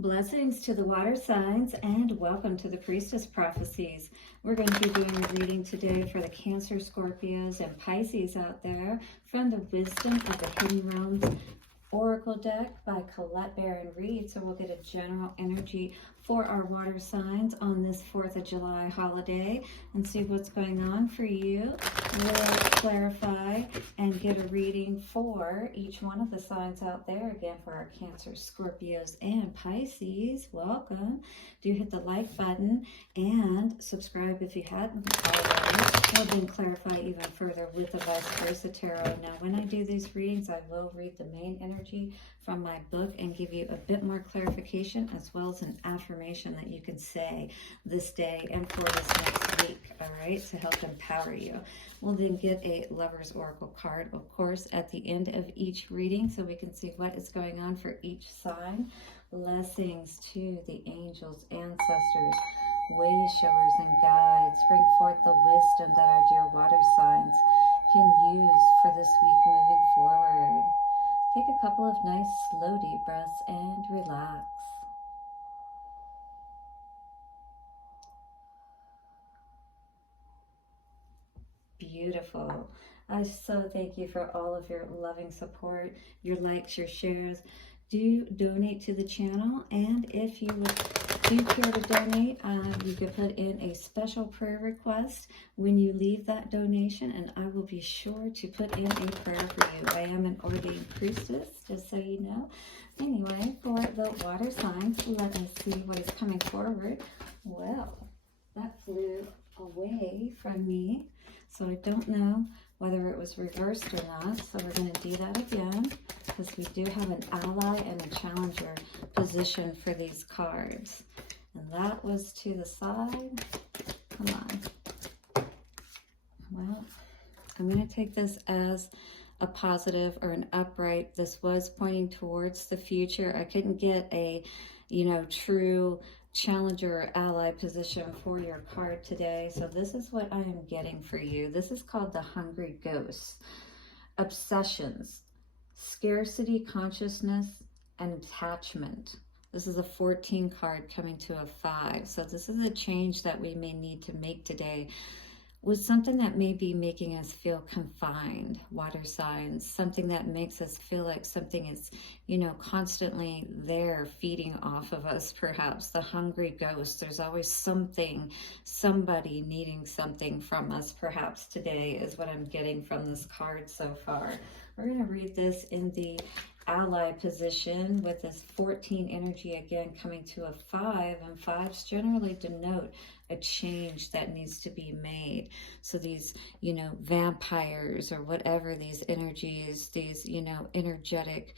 Blessings to the water signs and welcome to the Priestess Prophecies. We're going to be doing a reading today for the Cancer, Scorpios, and Pisces out there from the Wisdom of the Hidden Realms Oracle deck by Colette Baron Reed. So we'll get a general energy for our water signs on this 4th of July holiday and see what's going on for you. We'll clarify and get a reading for each one of the signs out there. Again, for our Cancer, Scorpios, and Pisces, welcome. Do hit the like button and subscribe if you hadn't already. We'll then clarify even further with the Vice Versa Tarot. Now, when I do these readings, I will read the main energy from my book and give you a bit more clarification as well as an affirmation that you can say this day and for this next week, all right, to help empower you. We'll then get a Lover's Oracle card, of course, at the end of each reading so we can see what is going on for each sign. Blessings to the angels, ancestors, way showers, and guides. Bring forth the wisdom that our dear water signs can use for this week moving forward. Take a couple of nice slow deep breaths and relax. Beautiful. I so thank you for all of your loving support, your likes, your shares. Do donate to the channel, and if you do care to donate, you can put in a special prayer request when you leave that donation, and I will be sure to put in a prayer for you. I am an ordained priestess, just so you know. Anyway, for the water signs, let us see what is coming forward. Well, that flew away from me, so I don't know whether it was reversed or not. So we're going to do that again, because we do have an ally and a challenger position for these cards. And that was to the side. Come on. Well, I'm going to take this as a positive or an upright. This was pointing towards the future. I couldn't get a, true challenger or ally position for your card today. So this is what I am getting for you. This is called the Hungry Ghost. Obsessions, Scarcity Consciousness, and Attachment. This is a 14 card coming to a 5. So this is a change that we may need to make today with something that may be making us feel confined, water signs, something that makes us feel like something is, constantly there feeding off of us, perhaps. The hungry ghost. There's always something, somebody needing something from us, perhaps today, is what I'm getting from this card so far. We're going to read this in the ally position with this 14 energy again coming to a 5, and 5s generally denote a change that needs to be made. So these, vampires or whatever these energies, these, energetic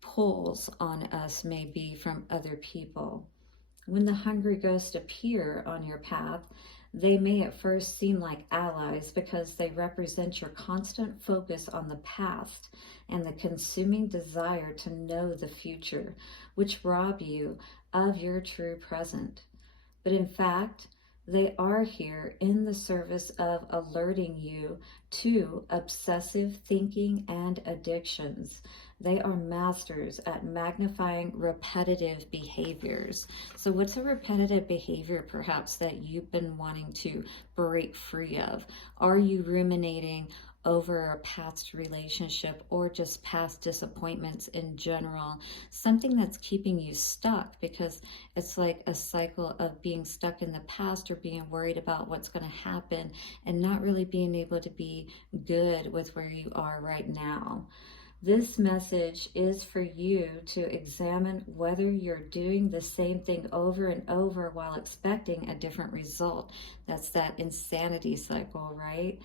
pulls on us may be from other people. When the hungry ghosts appear on your path, they may at first seem like allies because they represent your constant focus on the past and the consuming desire to know the future, which rob you of your true present. But in fact, they are here in the service of alerting you to obsessive thinking and addictions. They are masters at magnifying repetitive behaviors. So what's a repetitive behavior perhaps that you've been wanting to break free of? Are you ruminating over a past relationship or just past disappointments in general? Something that's keeping you stuck, because it's like a cycle of being stuck in the past or being worried about what's going to happen and not really being able to be good with where you are right now. This message is for you to examine whether you're doing the same thing over and over while expecting a different result. That's that insanity cycle, right?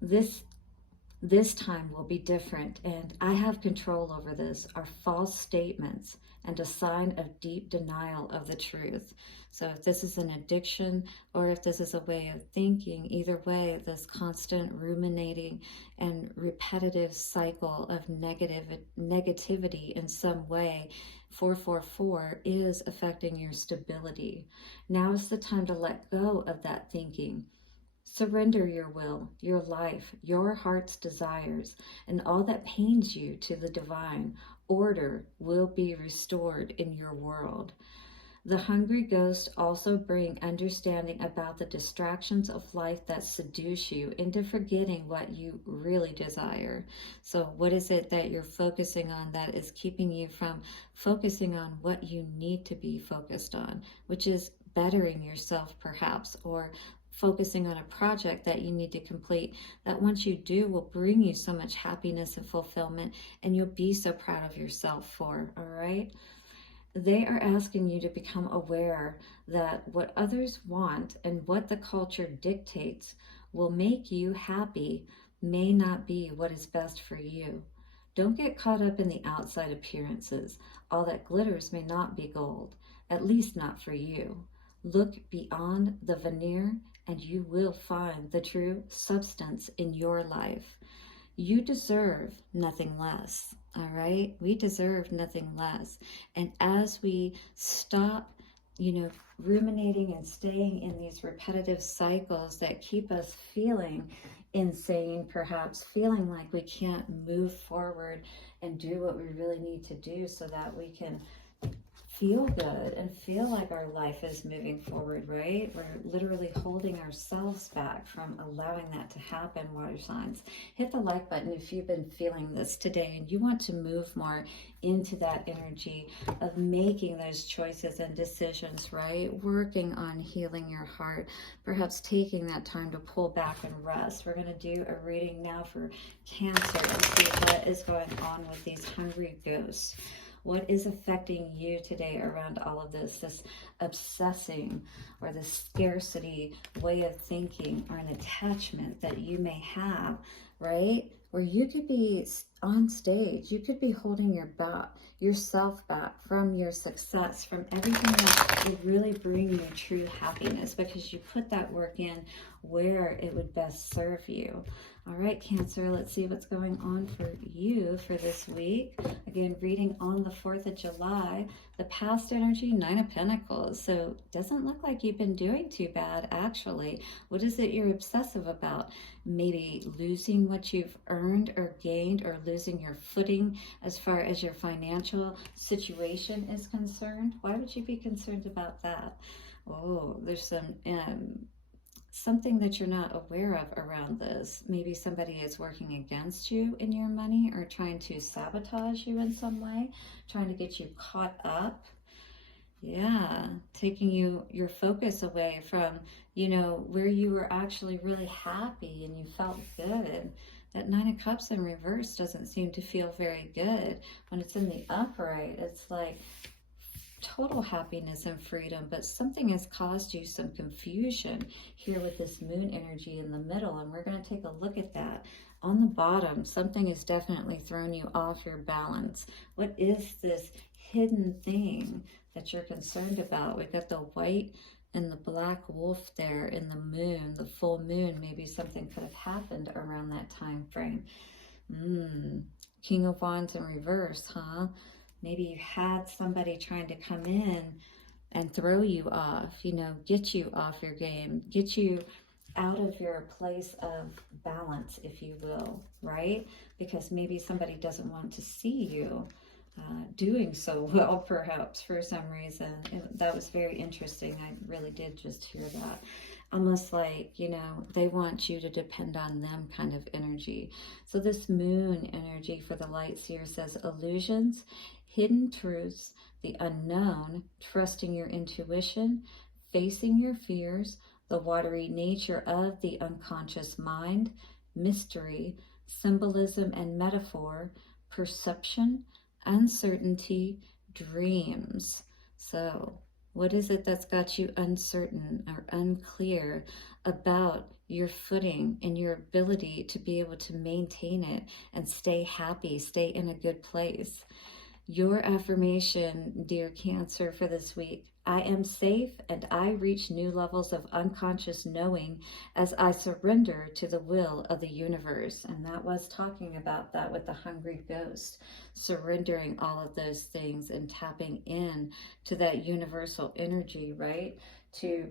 This time will be different, and I have control over this, are false statements and a sign of deep denial of the truth. So if this is an addiction or if this is a way of thinking, either way, this constant ruminating and repetitive cycle of negativity in some way, 444, is affecting your stability. Now is the time to let go of that thinking. Surrender your will, your life, your heart's desires, and all that pains you to the divine, Order will be restored in your world. The hungry ghosts also bring understanding about the distractions of life that seduce you into forgetting what you really desire. So what is it that you're focusing on that is keeping you from focusing on what you need to be focused on, which is bettering yourself perhaps, or focusing on a project that you need to complete that once you do will bring you so much happiness and fulfillment, and you'll be so proud of yourself for, all right? They are asking you to become aware that what others want and what the culture dictates will make you happy may not be what is best for you. Don't get caught up in the outside appearances. All that glitters may not be gold, at least not for you. Look beyond the veneer and you will find the true substance in your life. You deserve nothing less, all right? We deserve nothing less. And as we stop, ruminating and staying in these repetitive cycles that keep us feeling insane, perhaps feeling like we can't move forward and do what we really need to do so that we can feel good and feel like our life is moving forward, right? We're literally holding ourselves back from allowing that to happen, water signs. Hit the like button if you've been feeling this today and you want to move more into that energy of making those choices and decisions, right? Working on healing your heart, perhaps taking that time to pull back and rest. We're going to do a reading now for Cancer and see what is going on with these hungry ghosts. What is affecting you today around all of this obsessing or this scarcity way of thinking or an attachment that you may have, right? Where you could be on stage, you could be holding yourself back from your success, from everything that would really bring you true happiness because you put that work in where it would best serve you. All right, Cancer, let's see what's going on for you for this week. Again, reading on the 4th of July, the past energy, 9 of Pentacles. So doesn't look like you've been doing too bad, actually. What is it you're obsessive about? Maybe losing what you've earned or gained, or losing your footing as far as your financial situation is concerned. Why would you be concerned about that? Oh, there's something that you're not aware of around this. Maybe somebody is working against you in your money or trying to sabotage you in some way, trying to get you caught up. Yeah, taking your focus away from, where you were actually really happy and you felt good. That 9 of Cups in reverse doesn't seem to feel very good. When it's in the upright, it's like total happiness and freedom, but something has caused you some confusion here with this moon energy in the middle, and we're going to take a look at that. On the bottom, something has definitely thrown you off your balance. What is this hidden thing that you're concerned about? We've got the white and the black wolf there in the moon, the full moon. Maybe something could have happened around that time frame. King of Wands in reverse, huh? Maybe you had somebody trying to come in and throw you off, get you off your game, get you out of your place of balance, if you will, right? Because maybe somebody doesn't want to see you doing so well, perhaps, for some reason. That was very interesting. I really did just hear that. Almost like, they want you to depend on them kind of energy. So this moon energy for the light seer says illusions, hidden truths, the unknown, trusting your intuition, facing your fears, the watery nature of the unconscious mind, mystery, symbolism and metaphor, perception, uncertainty, dreams. So what is it that's got you uncertain or unclear about your footing and your ability to be able to maintain it and stay happy, stay in a good place? Your affirmation, dear Cancer, for this week: I am safe and I reach new levels of unconscious knowing as I surrender to the will of the universe. And that was talking about that with the hungry ghost, surrendering all of those things and tapping in to that universal energy, right? To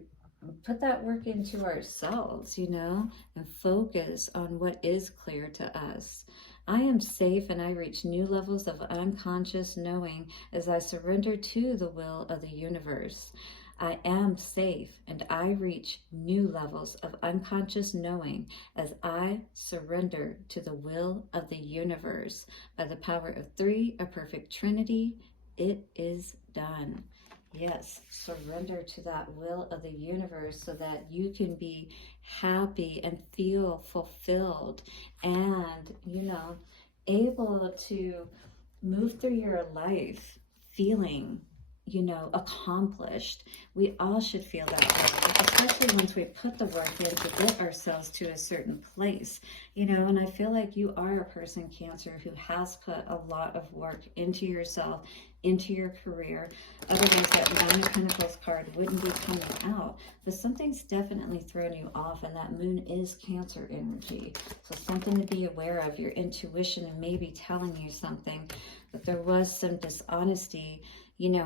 put that work into ourselves, and focus on what is clear to us. I am safe and I reach new levels of unconscious knowing as I surrender to the will of the universe. I am safe and I reach new levels of unconscious knowing as I surrender to the will of the universe. By the power of three, a perfect trinity, it is done. Yes, surrender to that will of the universe so that you can be happy and feel fulfilled and, able to move through your life feeling, accomplished. We all should feel that way, especially once we put the work in to get ourselves to a certain place, and I feel like you are a person, Cancer, who has put a lot of work into yourself, into your career. Otherwise, that Nine of Pentacles card wouldn't be coming out. But something's definitely thrown you off, and that moon is Cancer energy. So something to be aware of, your intuition and maybe telling you something. But there was some dishonesty,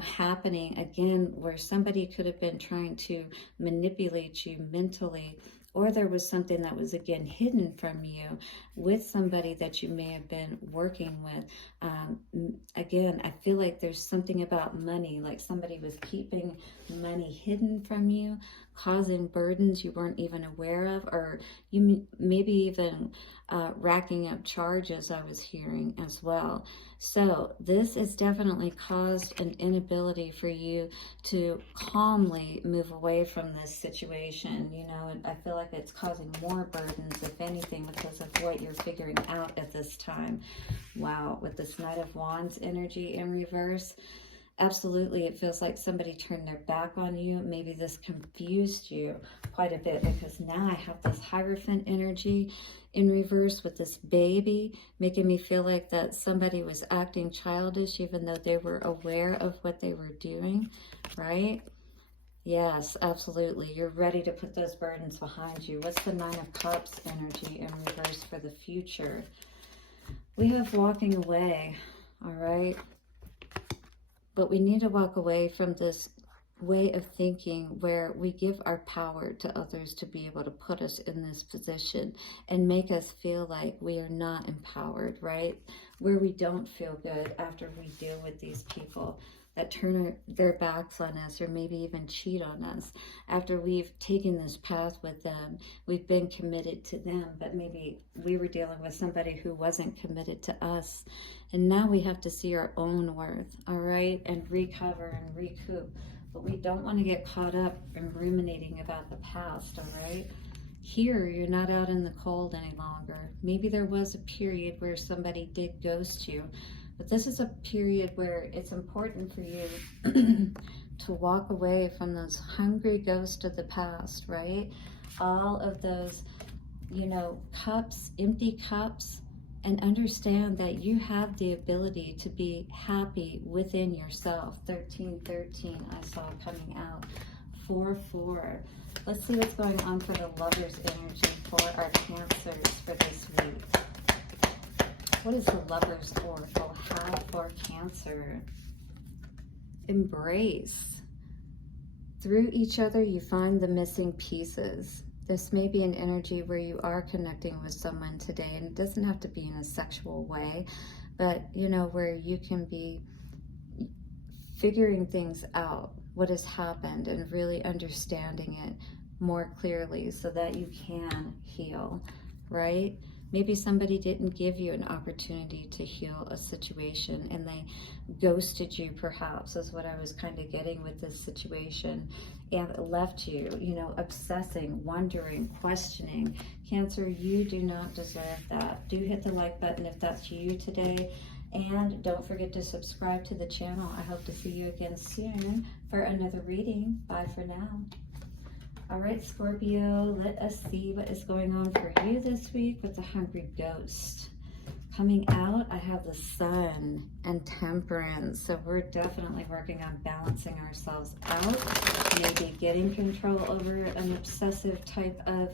happening again, where somebody could have been trying to manipulate you mentally, or there was something that was again hidden from you with somebody that you may have been working with. Again, I feel like there's something about money, like somebody was keeping money hidden from you, causing burdens you weren't even aware of, or you maybe even racking up charges, I was hearing as well. So this has definitely caused an inability for you to calmly move away from this situation, and I feel like it's causing more burdens, if anything, because of what you're figuring out at this time. Wow, with this Knight of Wands energy in reverse, absolutely, it feels like somebody turned their back on you. Maybe this confused you quite a bit, because now I have this Hierophant energy in reverse with this baby, making me feel like that somebody was acting childish even though they were aware of what they were doing, right? Yes, absolutely. You're ready to put those burdens behind you. What's the Nine of Cups energy in reverse for the future? We have walking away, all right? But we need to walk away from this way of thinking where we give our power to others to be able to put us in this position and make us feel like we are not empowered, right? Where we don't feel good after we deal with these people that turn their backs on us, or maybe even cheat on us. After we've taken this path with them, we've been committed to them, but maybe we were dealing with somebody who wasn't committed to us. And now we have to see our own worth, all right? And recover and recoup. But we don't want to get caught up in ruminating about the past, all right? Here, you're not out in the cold any longer. Maybe there was a period where somebody did ghost you, but this is a period where it's important for you to walk away from those hungry ghosts of the past, right? All of those, cups, empty cups, and understand that you have the ability to be happy within yourself. 1313 I saw coming out. 4-4. Let's see what's going on for the Lover's energy for our Cancers for this week. What does the Lover's Oracle have for Cancer? Embrace. Through each other, you find the missing pieces. This may be an energy where you are connecting with someone today, and it doesn't have to be in a sexual way, but, where you can be figuring things out, what has happened, and really understanding it more clearly so that you can heal, right? Maybe somebody didn't give you an opportunity to heal a situation and they ghosted you, perhaps, is what I was kind of getting with this situation, and left you, obsessing, wondering, questioning. Cancer, you do not deserve that. Do hit the like button if that's you today. And don't forget to subscribe to the channel. I hope to see you again soon for another reading. Bye for now. All right, Scorpio, let us see what is going on for you this week with the Hungry Ghost. Coming out, I have the Sun and Temperance. So we're definitely working on balancing ourselves out, maybe getting control over an obsessive type of,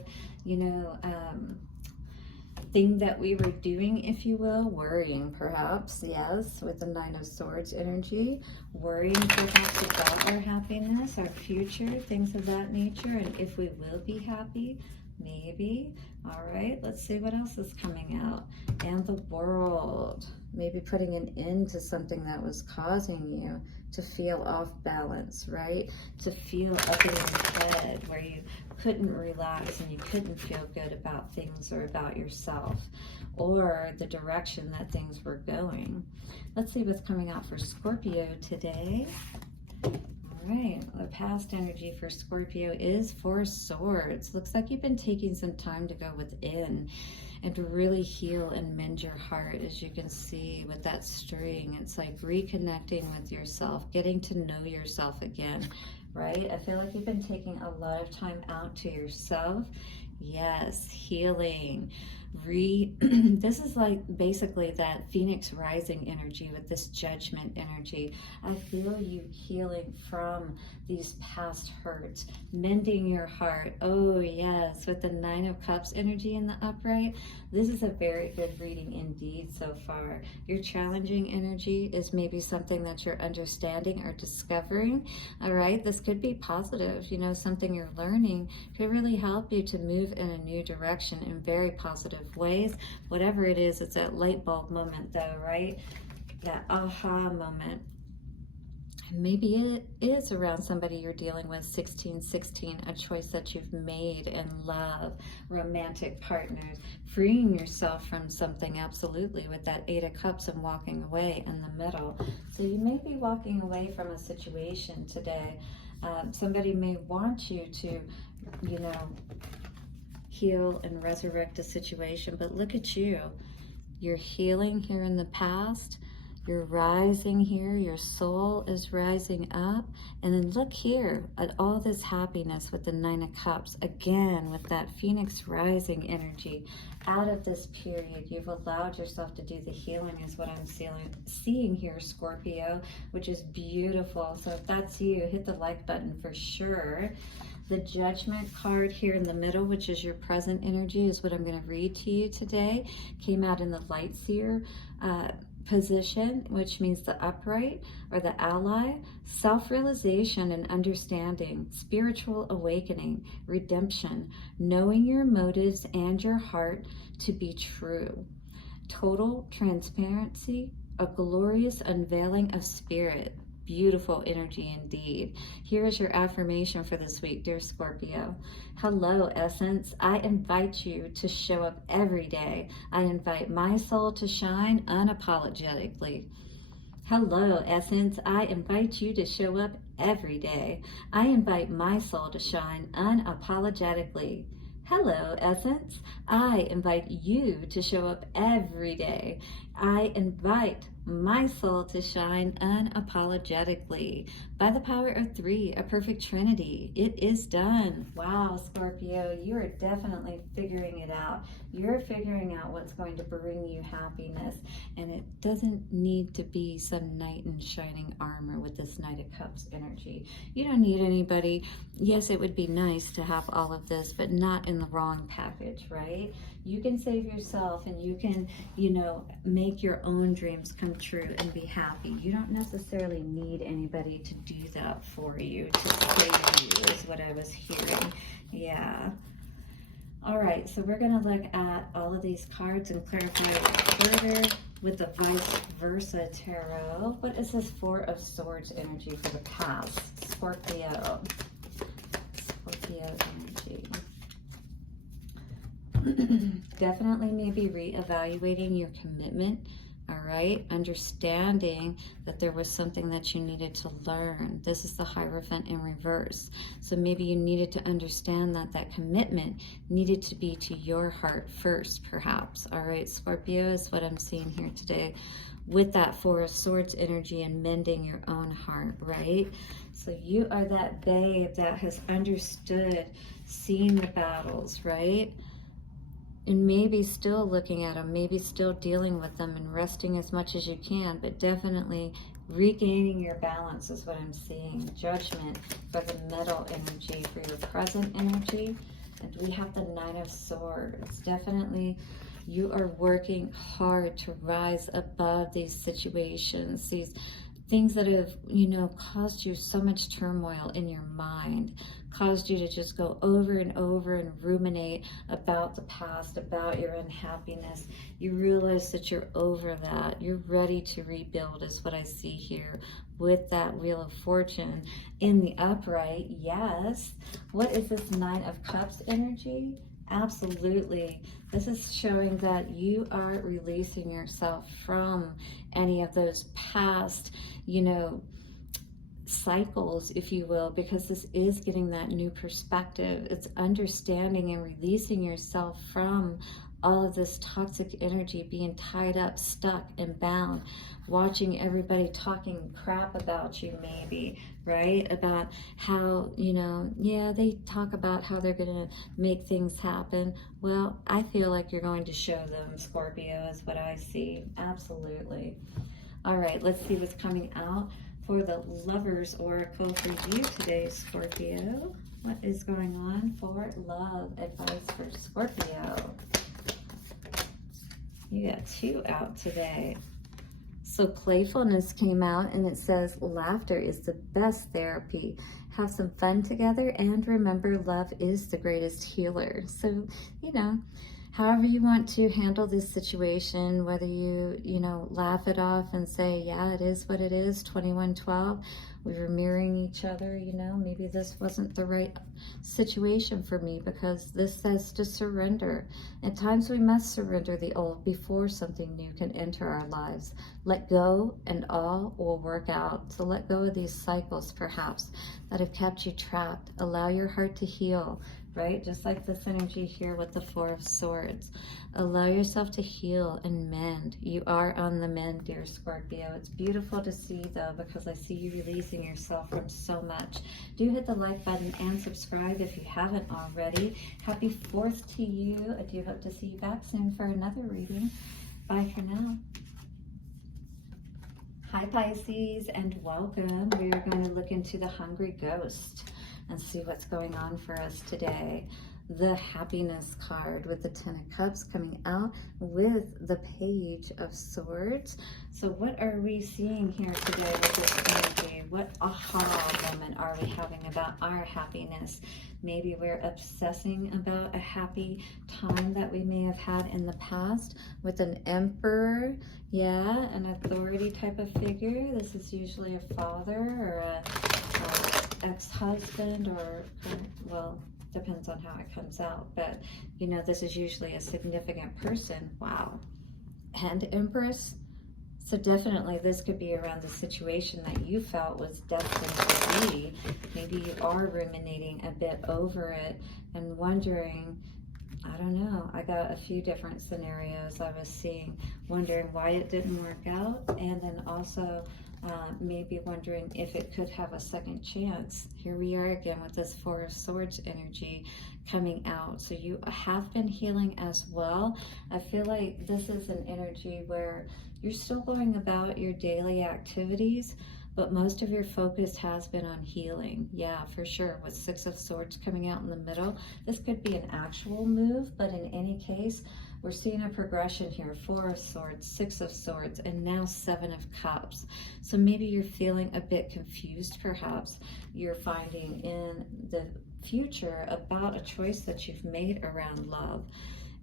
thing that we were doing, if you will, worrying perhaps, yes, with the Nine of Swords energy, worrying perhaps about our happiness, our future, things of that nature, and if we will be happy. Maybe. All right, let's see what else is coming out. And the World. Maybe putting an end to something that was causing you to feel off balance, right? To feel up in your head where you couldn't relax and you couldn't feel good about things or about yourself or the direction that things were going. Let's see what's coming out for Scorpio today. All right, the past energy for Scorpio is Four of Swords. Looks like you've been taking some time to go within and to really heal and mend your heart. As you can see with that string, it's like reconnecting with yourself, getting to know yourself again, right? I feel like you've been taking a lot of time out to yourself. Yes, healing. This is like basically that Phoenix rising energy with this judgment energy. I feel you healing from these past hurts, mending your heart. Oh yes, with the Nine of Cups energy in the upright. This is a very good reading indeed so far. Your challenging energy is maybe something that you're understanding or discovering. All right, this could be positive, you know, something you're learning could really help you to move in a new direction in very positive ways. Whatever it is, it's that light bulb moment though, right? That aha moment. And maybe it is around somebody you're dealing with, 1616, a choice that you've made in love, romantic partners, freeing yourself from something, absolutely, with that Eight of Cups and walking away in the middle. So you may be walking away from a situation today. Somebody may want you to, you know, heal and resurrect a situation, but look at you. You're healing here in the past. You're rising here. Your soul is rising up. And then look here at all this happiness with the Nine of Cups. Again, with that Phoenix rising energy. Out of this period, you've allowed yourself to do the healing is what I'm seeing here, Scorpio, which is beautiful. So if that's you, hit the like button for sure. The Judgment card here in the middle, which is your present energy, is what I'm going to read to you today. Came out in the Light Seer position, which means the upright or the ally, self-realization and understanding, spiritual awakening, redemption, knowing your motives and your heart to be true, total transparency, a glorious unveiling of spirit. Beautiful energy indeed. Here is your affirmation for this week, dear Scorpio. Hello, Essence. I invite you to show up every day. I invite my soul to shine unapologetically. Hello, Essence. I invite you to show up every day. I invite my soul to shine unapologetically. Hello, Essence. I invite you to show up every day. I invite my soul to shine unapologetically. By the power of three, a perfect trinity. It is done. Wow, Scorpio, you are definitely figuring it out. You're figuring out what's going to bring you happiness. And it doesn't need to be some knight in shining armor with this Knight of Cups energy. You don't need anybody. Yes, it would be nice to have all of this, but not in the wrong package, right? You can save yourself and you can, you know, make your own dreams come true and be happy. You don't necessarily need anybody to do that for you, to save you, is what I was hearing. Yeah. All right, so we're going to look at all of these cards and clarify it further with the vice versa tarot. What is this Four of Swords energy for the past? Scorpio. Scorpio energy. Definitely maybe reevaluating your commitment. All right, understanding that there was something that you needed to learn. This is the Hierophant in reverse. So maybe you needed to understand that that commitment needed to be to your heart first, perhaps. All right, Scorpio is what I'm seeing here today with that Four of Swords energy and mending your own heart, right? So you are that babe that has understood, seen the battles, right? And maybe still looking at them, maybe still dealing with them and resting as much as you can, but definitely regaining your balance is what I'm seeing. Judgment for the middle energy, for your present energy. And we have the Nine of Swords. Definitely you are working hard to rise above these situations, these things that have, you know, caused you so much turmoil in your mind, caused you to just go over and over and ruminate about the past, about your unhappiness. You realize that you're over that. You're ready to rebuild is what I see here with that Wheel of Fortune in the upright. Yes. What is this 9 of Cups energy? Absolutely. This is showing that you are releasing yourself from any of those past, you know, cycles, if you will, because this is getting that new perspective. It's understanding and releasing yourself from all of this toxic energy, being tied up, stuck, and bound, watching everybody talking crap about you, maybe, right? About how, you know, yeah, they talk about how they're going to make things happen. Well, I feel like you're going to show them, Scorpio, is what I see. Absolutely. All right, let's see what's coming out for the Lovers Oracle for you today, Scorpio. What is going on for love advice for Scorpio? You got 2 out today. So playfulness came out, and it says laughter is the best therapy. Have some fun together, and remember, love is the greatest healer. So, you know, however you want to handle this situation, whether you know, laugh it off and say, yeah, it is what it is, 2112, we were mirroring each other, you know, maybe this wasn't the right situation for me, because this says to surrender. At times we must surrender the old before something new can enter our lives. Let go and all will work out. So let go of these cycles, perhaps, that have kept you trapped. Allow your heart to heal. Right? Just like this energy here with the 4 of Swords. Allow yourself to heal and mend. You are on the mend, dear Scorpio. It's beautiful to see, though, because I see you releasing yourself from so much. Do hit the like button and subscribe if you haven't already. Happy 4th to you. I do hope to see you back soon for another reading. Bye for now. Hi, Pisces, and welcome. We are going to look into the Hungry Ghost and see what's going on for us today. The Happiness card with the 10 of Cups coming out with the Page of Swords. So what are we seeing here today with this energy? What aha moment are we having about our happiness? Maybe we're obsessing about a happy time that we may have had in the past with an Emperor. Yeah, an authority type of figure. This is usually a father or a ex-husband, or, well, depends on how it comes out, but you know, this is usually a significant person. Wow. And Empress. So definitely this could be around the situation that you felt was destined to be. Maybe you are ruminating a bit over it and wondering, I don't know, I got a few different scenarios I was seeing, wondering why it didn't work out, and then also maybe wondering if it could have a second chance. Here we are again with this 4 of Swords energy coming out. So you have been healing as well. I feel like this is an energy where you're still going about your daily activities, but most of your focus has been on healing. Yeah, for sure. With 6 of Swords coming out in the middle, this could be an actual move, but in any case, we're seeing a progression here. 4 of Swords, 6 of Swords, and now 7 of Cups. So maybe you're feeling a bit confused, perhaps. You're finding in the future about a choice that you've made around love.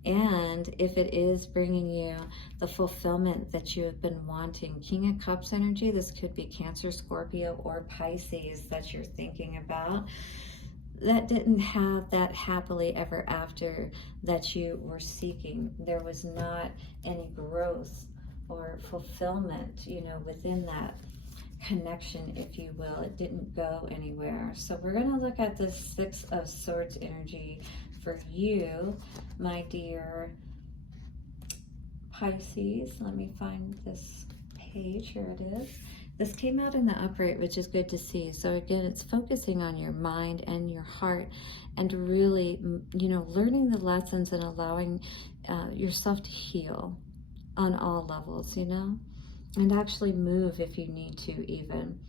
And if it is bringing you the fulfillment that you have been wanting. King of Cups energy, this could be Cancer, Scorpio, or Pisces that you're thinking about, that didn't have that happily ever after that you were seeking. There was not any growth or fulfillment, you know, within that connection, if you will. It didn't go anywhere. So we're going to look at this 6 of Swords energy for you, my dear Pisces. Let me find this page. Here it is. This came out in the upright, which is good to see. So again, it's focusing on your mind and your heart, and really, you know, learning the lessons and allowing yourself to heal on all levels, you know, and actually move if you need to even.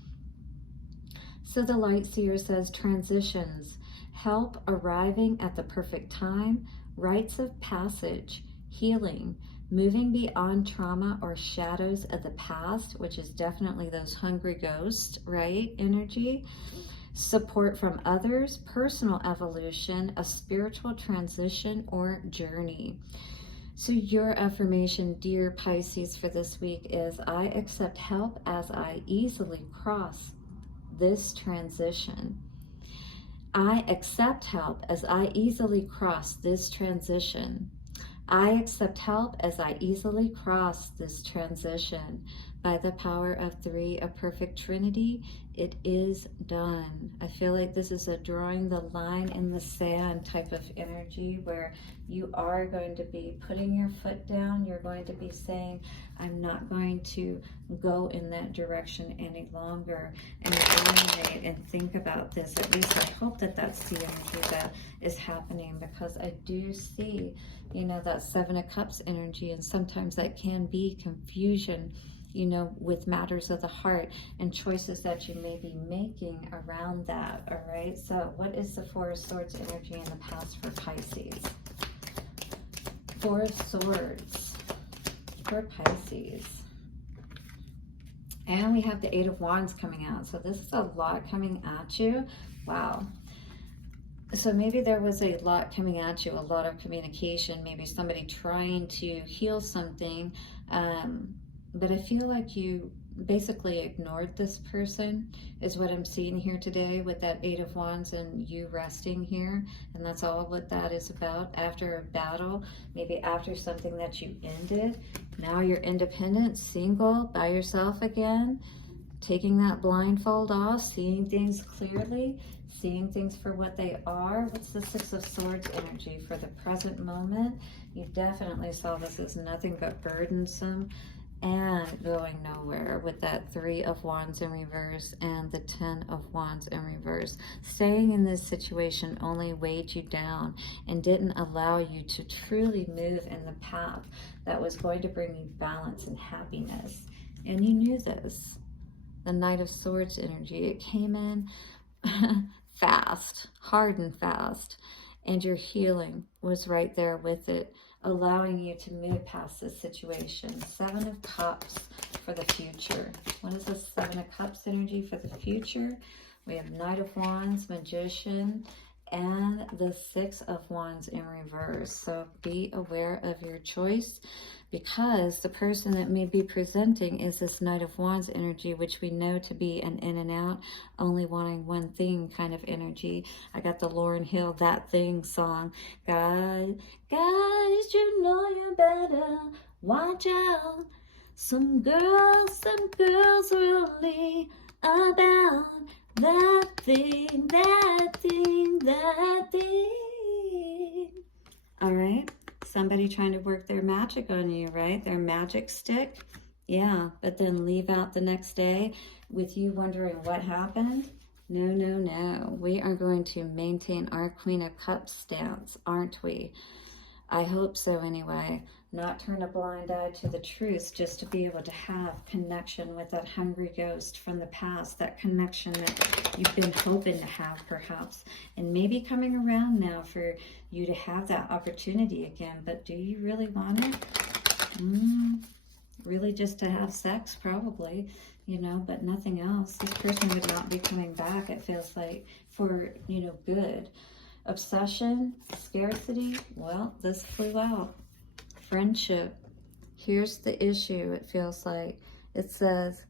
So the Light Seer says transitions, help arriving at the perfect time, rites of passage, healing, moving beyond trauma or shadows of the past, which is definitely those hungry ghosts, right? Energy. Support from others, personal evolution, a spiritual transition or journey. So your affirmation, dear Pisces, for this week is, I accept help as I easily cross this transition. I accept help as I easily cross this transition. I accept help as I easily cross this transition. By the power of 3, a perfect Trinity, it is done. I feel like this is a drawing the line in the sand type of energy, where you are going to be putting your foot down. You're going to be saying, I'm not going to go in that direction any longer, and evaluate and think about this. At least I hope that that's the energy that is happening, because I do see, you know, that 7 of Cups energy, and sometimes that can be confusion, you know, with matters of the heart and choices that you may be making around that. All right, so what is the 4 of Swords energy in the past for Pisces? 4 of Swords for Pisces. And we have the 8 of Wands coming out. So this is a lot coming at you. Wow. So maybe there was a lot coming at you, a lot of communication, maybe somebody trying to heal something. But I feel like you basically ignored this person, is what I'm seeing here today with that 8 of Wands and you resting here. And that's all what that is about. After a battle, maybe after something that you ended, now you're independent, single, by yourself again, taking that blindfold off, seeing things clearly, seeing things for what they are. What's the 6 of Swords energy for the present moment? You definitely saw this as nothing but burdensome and going nowhere, with that 3 of Wands in reverse and the 10 of Wands in reverse. Staying in this situation only weighed you down and didn't allow you to truly move in the path that was going to bring you balance and happiness. And you knew this. The Knight of Swords energy, it came in fast, hard and fast, and your healing was right there with it, allowing you to move past this situation. 7 of Cups for the future. What is the 7 of Cups energy for the future? We have Knight of Wands, Magician, and the 6 of Wands in reverse. So be aware of your choice, because the person that may be presenting is this Knight of Wands energy, which we know to be an in and out, only wanting one thing kind of energy. I got the Lauryn Hill That Thing song. Guys, you know you better watch out. Some girls are only about that thing, that thing, that thing. All right. Somebody trying to work their magic on you, right? Their magic stick. Yeah, but then leave out the next day with you wondering what happened. No, no, no. We are going to maintain our Queen of Cups stance, aren't we? I hope so anyway. Not turn a blind eye to the truth, just to be able to have connection with that hungry ghost from the past, that connection that you've been hoping to have perhaps, and maybe coming around now for you to have that opportunity again. But do you really want it? Really just to have sex probably, you know, but nothing else. This person would not be coming back, it feels like, for, you know, good. Obsession, scarcity, well, this flew out. Friendship, here's the issue, it feels like. It says,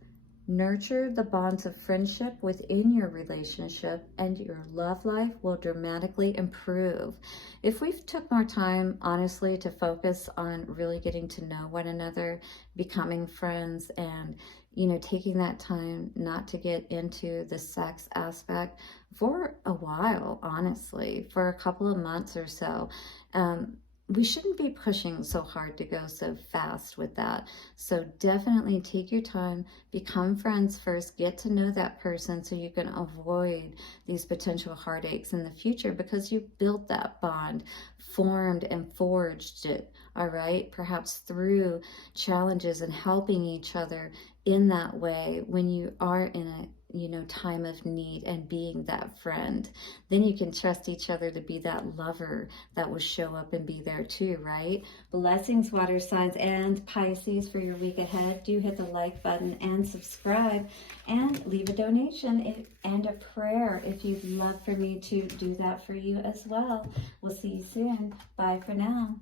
nurture the bonds of friendship within your relationship and your love life will dramatically improve. If we took more time, honestly, to focus on really getting to know one another, becoming friends, and, you know, taking that time not to get into the sex aspect for a while, honestly, for a couple of months or so, we shouldn't be pushing so hard to go so fast with that. So definitely take your time, become friends first, get to know that person so you can avoid these potential heartaches in the future, because you built that bond, formed and forged it all right? Perhaps through challenges and helping each other in that way when you are in a time of need, and being that friend. Then you can trust each other to be that lover that will show up and be there too, right? Blessings, water signs and Pisces, for your week ahead. Do hit the like button and subscribe, and leave a donation and a prayer if you'd love for me to do that for you as well. We'll see you soon. Bye for now.